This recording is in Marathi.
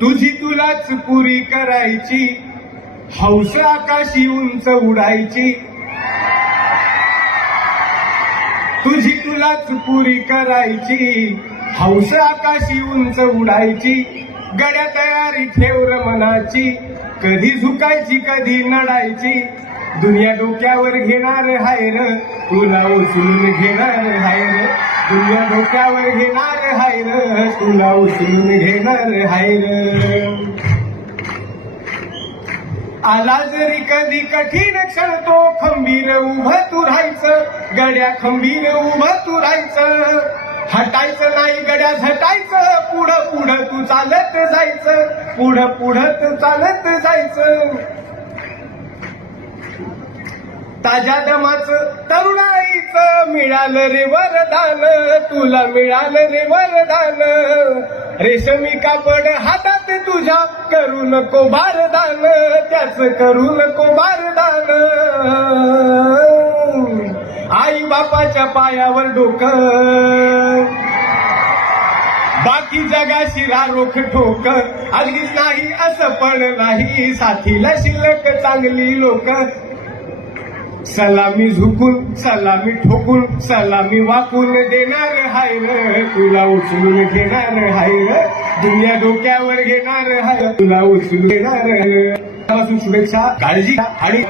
तुझी तुलाच पुरी करायची, हौस आकाशी उंच उडायची. तुझी तुलाच पुरी करायची, हौस आकाशी उंच उडायची. गड्या तयारी ठेव र मनाची, कधी झुकायची कधी नडायची. दुनिया डोक्यावर घेणार हाय र, तुला उचलून घेणार हाय र. दुनिया डोक्यावर घेणार हाय र, तुला उचलून घेणार हाय र. आला जरी कधी कठीण क्षण तो खंबीर उभं तू राहायचं. गड्या खंबीर उभं तू राहायचं. हटायचं नाही गड्या झटायचं. पुढं पुढं तू चालत जायचं. पुढं पुढं तू चालत जायचं. ताज्या दमाचं तरुणाईचं मिळालं रे वरदान. तुला मिळालं रे वरदान. रेशमी कापड हातात तुझ्या करू नको बारदान. त्याच करू नको बारदान. आई बापाच्या पायावर डोकं, बाकी जगाशी रारोख ठोक. अगदीच नाही असं पण नाही, साथीला शिल्लक चांगली लोक. सलामी झुकून सलामी ठोकून सलामी वाकून देणार हाय र, तुला उचलून घेणार हाय र. दुनिया डोक्यावर घेणार हाय, तुला उचलून घेणार. शुभेच्छा, काळजी आणि